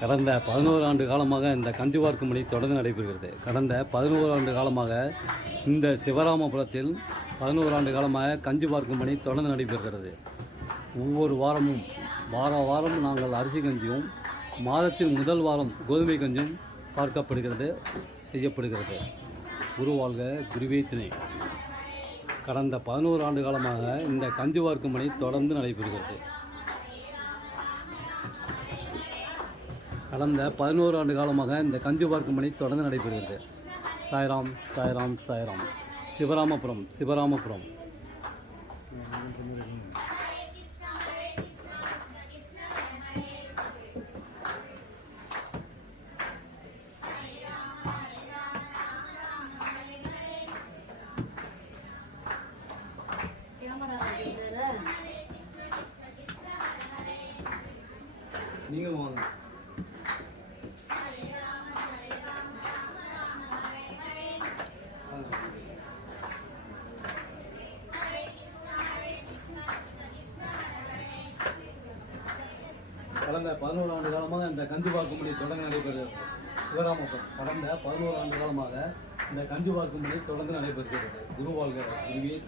கடந்த பதினோரு ஆண்டு காலமாக இந்த கஞ்சி பார்க்கும் பணி தொடர்ந்து நடைபெறுகிறது. கடந்த பதினோரு ஆண்டு காலமாக இந்த சிவராமபுரத்தில் பதினோரு ஆண்டு காலமாக கஞ்சி பார்க்கும் பணி தொடர்ந்து நடைபெறுகிறது. ஒவ்வொரு வாரமும் வார வாரம் நாங்கள் அரிசி கஞ்சியும் மாதத்தின் முதல் வாரம் கோதுமை கஞ்சும் பார்க்கப்படுகிறது செய்யப்படுகிறது. குருவாழ்க குருவே திணை. கடந்த பதினோரு ஆண்டு காலமாக இந்த கஞ்சி வார்க்கும் பணி தொடர்ந்து நடைபெறுகிறது. கடந்த பதினோரு ஆண்டு காலமாக இந்த கஞ்சி பார்க்கும் பணி தொடர்ந்து நடைபெறுகிறது. சாய்ராம் சாய்ராம் சாய்ராம். சிவராமபுரம் சிவராமபுரம். நீங்க வாங்க. கடந்த பதினோரு ஆண்டு காலமாக இந்த கஞ்சி பார்க்கும்படி தொடர்ந்து நடைபெறுகிறது சிவராமபுரம். கடந்த பதினோரு ஆண்டு காலமாக இந்த கஞ்சி பார்க்கும்படி தொடர்ந்து நடைபெறுகிறது. குருவாழ்கிற குருவியே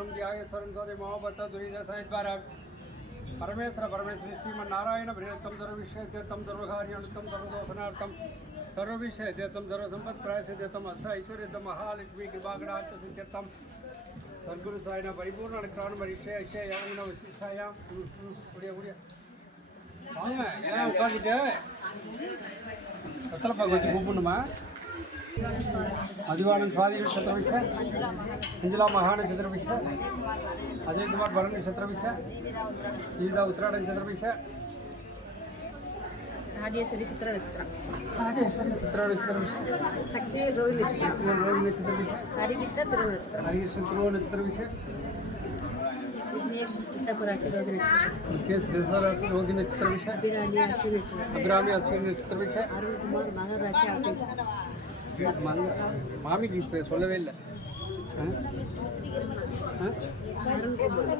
ధైర్యం ప్రశ్నవదనం ధ్యాయేశ్వరం సదే మహాభట్ట దురిద సహిద్వారం పరమేశ్వర పరమేశ్వరి శ్రీమన్నారాయణ బృహత్తం సర్వ విషయ తీర్థం సర్వకార్యార్థం సర్వదోషణార్థం సర్వ విషయ తీర్థం సర్వ సంపత్ ప్రాయస తీర్థం అస ఐశ్వర్యర్థం మహాలక్ష్మి కృపాగడాచ తీర్థం సద్గురు సాయిన పరిపూర్ణ అనుగ్రహం పరిచయ ஐஷய யாமின விசிஷாயா முடிய முடிய வாங்க ஏன் உட்காந்துட்டு எத்தனை பக்கம் வச்சு கூப்பிடணுமா మధువానం స్వాతి నక్షత్రభిక్ష ఇందులా మహానక్షత్రభిక్ష అజయ్ కుమార్ భరణ నక్షత్రభిక్ష ఈడ ఉత్తరాడ నక్షత్రభిక్ష రాజేశ్వరి చిత్ర నక్షత్రభిక్ష శక్తి రోహిణి నక్షత్రభిక్ష హరికృష్ణ తిరువుల నక్షత్రం హరికృష్ణ తిరువుల నక్షత్రభిక్ష रोगी नक्षत्र विषय अभिरामी अश्विनी नक्षत्र विषय अरुण कुमार महाराष्ट्र மாமிக்கு இப்போ சொல்லவே இல்லை.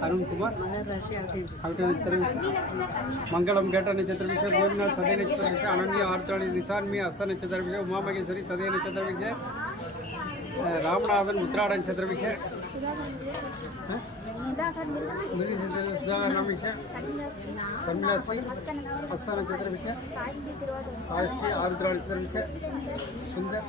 அருண்குமார்? மங்களம் கேட்ட நட்சத்திரபிஷ கோபிநாத் சதய நட்சத்திரபிஷ அனன்யா ஆர்த்தாளி நிசான்மி அஸ்த நட்சத்திரபிஷ உமாமகேஸ்வரி சதய நட்சத்திரபிஷ ராமநாதன் உத்ராடன் சந்திரபிஷ நிதி சுதாகரமிஷ சன்யாஸ்ரீ அஸ்தான சந்திரபிஷ சாயஸ்ரீ ஆருத்ராணி சந்திரபிஷ சுந்தர்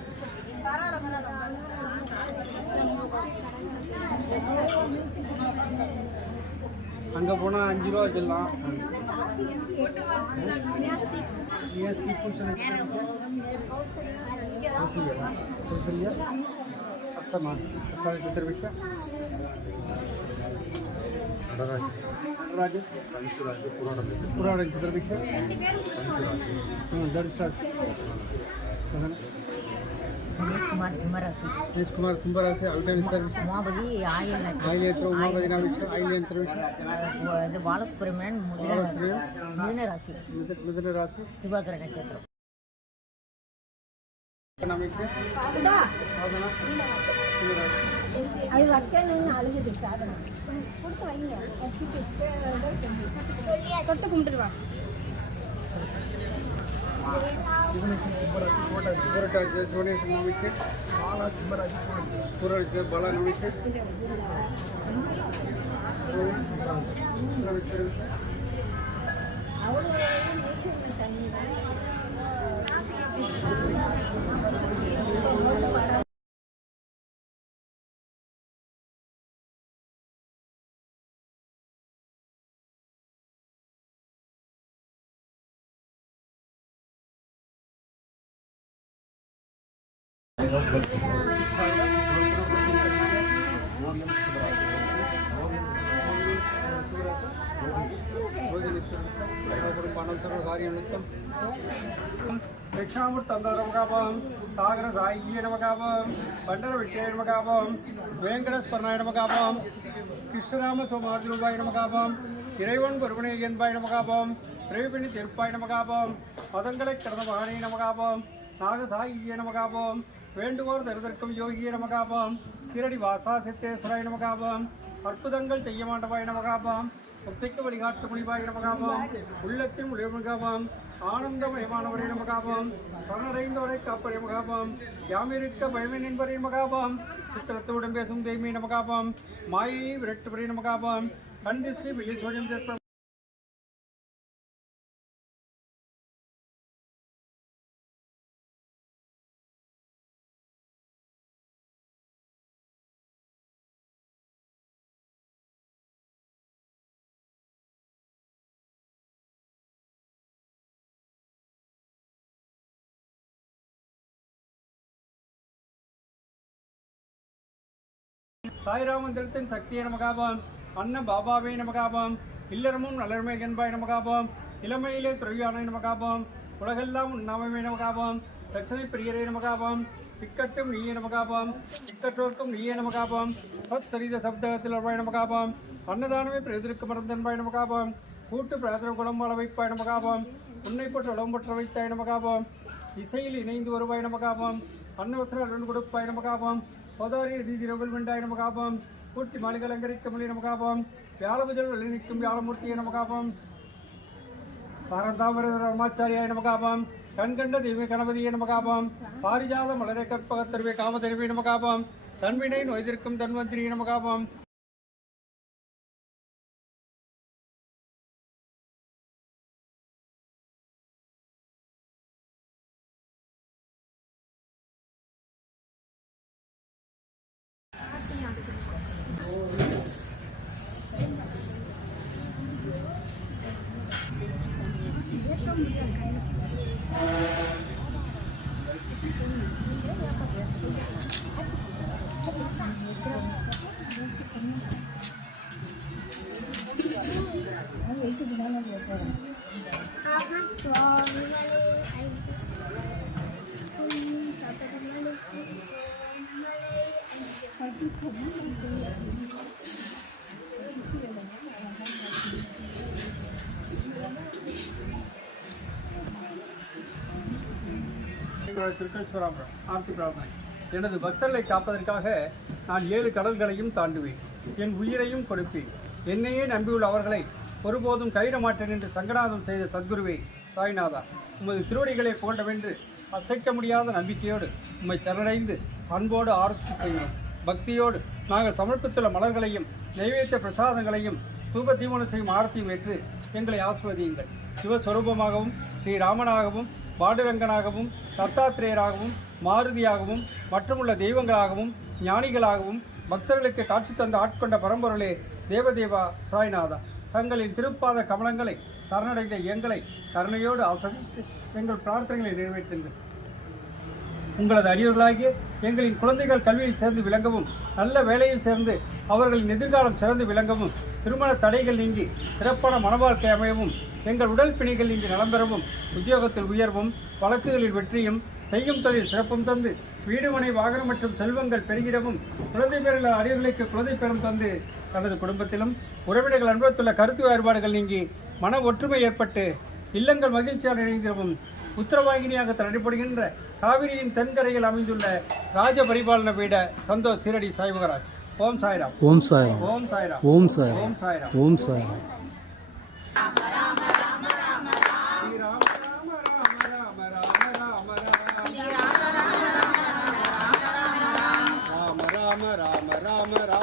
அங்கே போனால் அஞ்சு ரூபா வச்சிடலாம். सामान त्याच्यापेक्षा राजे पुराडा चित्रपेक्षा ಸುರೇಶ್ ಕುಮಾರ್ ಕುಂಬರಾಸೆ ಆಯ್ಲ ಯಂತ್ರ ಆಯ್ಲ ಯಂತ್ರ ಬಾಲಕುಬ್ರಹ್ಮಣ್ಯನ್ ಮೊದಲನೇ ರಾಶಿ ಮೊದಲನೇ ರಾಶಿ ದಿವಾಕರ ನಕ್ಷತ್ರ சாதனா அது வைக்கணும்னு அழுகுது சாதனம் கொடுத்து வைங்க. தொட்டு கும்பிட்டுருவா. புரட்டாசி சோனேஷ் நம்பிக்கை. யக்ஷாமுத்தந்தரமகாபம் சாகரசாயியனமகாபம் பண்டரவிட்டேனமகாபம் வேங்கடஸ்வரநாயனமகாபம் கிருஷ்ணராம சோமார்ஜுபாய் நமகாபம் இறைவன் பொறுமனை என்பாய் நமகாபம் பிரேபிணி திருப்பாய் நமகாபம் மதங்களை கடந்த மகனை நமகாபம் நாகசாயிய நமகாபம் வேண்டுகோர் தருதற்கும் யோகிய நமகாபம். கிரடி வாசா சித்தேஸ்வராய நமகாபம். அற்புதங்கள் செய்ய மாட்டவாய் நமகாபம். முக்திக்கு வழிகாட்டு முடிவாய் நமகாபம். உள்ளத்தின் முடிவுகாபம் ஆனந்தமயமானவரே நமகாபம். சரணடைந்தவரை காப்பரே மகாபம் யாமிருக்க பயமின் என்பரே மகாபம் சித்திரத்துடன் பேசும் தெய்மே நமகாபம். மாயை விரட்டுபரே நமகாபம். கண்டு ஸ்ரீ சாய்ராமன் திருப்ப சக்தியை நமகாபம். அன்ன பாபாவே நமகாபம். இல்லறமும் நலருமே என்பாய் நமகாபம். இளமையிலே துறையான நமகாபம். உலகெல்லாம் உண்ணாமே நமகாபம். தட்சணை பிரியரே நமகாபம். திக்கட்டும் நீயே நமகாபம். திக்கற்றோர்க்கும் நீயே நமகாபம். சத் சரித சப்தகத்தில் அருவாய் நமகாபம். அன்னதானமே பிரதிருக்கு மறந்தன்பாய் நமகாபம். கூட்டு பிரார்த்தனை குளம் வள வைப்பாய் நமகாபம். உன்னை போட்டு உளம் பற்ற வைத்தாய் நமகாபம். இசையில் இணைந்து வருவாய் நமகாபம். அன்னவசர அருள் கொடுப்பாய் நமகாபம். கோதாரி தீதிரவுகள் வெண்டாய் நமகாபம் பூர்த்தி மாளிகை அலங்கரிக்க மொழி நமகாபம் வியாழபுஜல் நிற்கும் வியாழமூர்த்தியை நமகாபம் பாரதாமர ராமாச்சாரியாய நமகாபம் கண்கண்ட தெய்வ கணபதியே நமகாபம் பாரிஜாத மலரை கற்பகத்தருவே காமதருவே நமகாபம் தன்வினை நோய்திருக்கும் தன்வந்திரி நமகாபம் திருக்கேஸ்வராபுரம் ஆர்த்தி பிரார்த்தனை எனது பக்தர்களை காப்பதற்காக நான் ஏழு கடல்களையும் தாண்டுவேன். என் உயிரையும் கொடுப்பேன். என்னையே நம்பியுள்ள அவர்களை ஒருபோதும் கைவிட மாட்டேன் என்று சங்கநாதம் செய்த சத்குருவே சாய்நாதா உமது திருவடிகளை போன்றவென்று அசைக்க முடியாத நம்பிக்கையோடு உம்மை சரணடைந்து அன்போடு ஆரத்தி செய்கிறோம். பக்தியோடு நாங்கள் சமர்ப்பித்துள்ள மலர்களையும் நைவேத்திய பிரசாதங்களையும் தூப தீவனம் செய்யும் ஆரத்தியும் ஏற்று எங்களை ஆசிர்வதியுங்கள் சிவஸ்வரூபமாகவும் ஸ்ரீராமனாகவும் பாடுரங்கனாகவும் தத்தாத்திரேயராகவும் மாருதியாகவும் மற்றுமுள்ள தெய்வங்களாகவும் ஞானிகளாகவும் பக்தர்களுக்கு காட்சி தந்த ஆட்கொண்ட பரம்பொருளே தேவதேவா சாய்நாதா. தங்களின் திருப்பாத கமலங்களை சரணடைந்த எங்களை கருணையோடு ஆசிரித்து எங்கள் பிரார்த்தனைகளை நிறைவேற்றுங்கள். உங்களது அடியவர்களாகிய எங்களின் குழந்தைகள் கல்வியில் சேர்ந்து விளங்கவும் நல்ல வேலையில் சேர்ந்து அவர்களின் எதிர்காலம் சிறந்து விளங்கவும் திருமண தடைகள் நீங்கி சிறப்பான மனவாழ்க்கை அமையவும் எங்கள் உடல் பிணிகள் நீங்கி நலம் பெறவும் உத்தியோகத்தில் உயர்வும் வழக்குகளில் வெற்றியும் செய்யும் தொழில் சிறப்பும் தந்து வீடுமனை வாகனம் மற்றும் செல்வங்கள் பெருகிடவும் குழந்தை பேரில் அறிவுகளுக்கு குழந்தை பெறும் தந்து தனது குடும்பத்திலும் உறவினர்கள் அனுபவத்துள்ள கருத்து வேறுபாடுகள் நீங்கி மன ஒற்றுமை ஏற்பட்டு இல்லங்கள் மகிழ்ச்சியாக இணைந்திடவும் உத்தரவாகினியாக தடைப்படுகின்ற காவிரியின் தென்கரையில் அமைந்துள்ள ராஜ பரிபாலன பீட சந்தோஷ் சீரடி சாய்மகராஜ் ஓம் சாய்ராம் ஓம் சாய்ராம் ஓம் சாய்ராம் ஓம் சாய்ராம் ஓம் சாய்ராம் ஓம் சாய்ராம் ராம ராம ராம ராம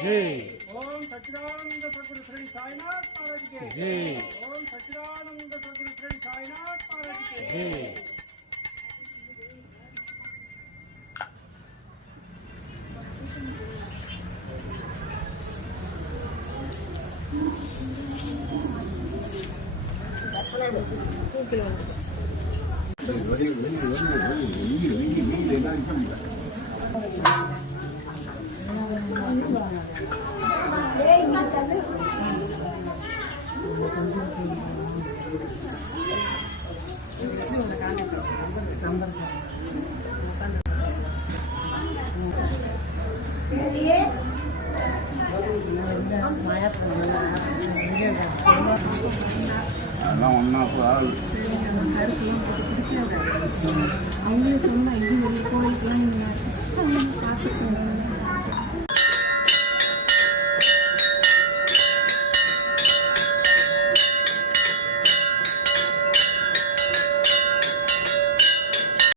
ஜெய் ஓம் சச்சிதானந்த சத்குரு ஸ்ரீ சாய்நாத் மகாராஜ் கே ஜெய் ஓம் சச்சிதானந்த சத்குரு ஸ்ரீ சாய்நாத் மகாராஜ் கே ஜெய் எல்லாம் ஒன்றா பால் அவங்களே சொன்னா இது கோயிலுக்குலாம் நீங்கள் பார்த்துக்கணும்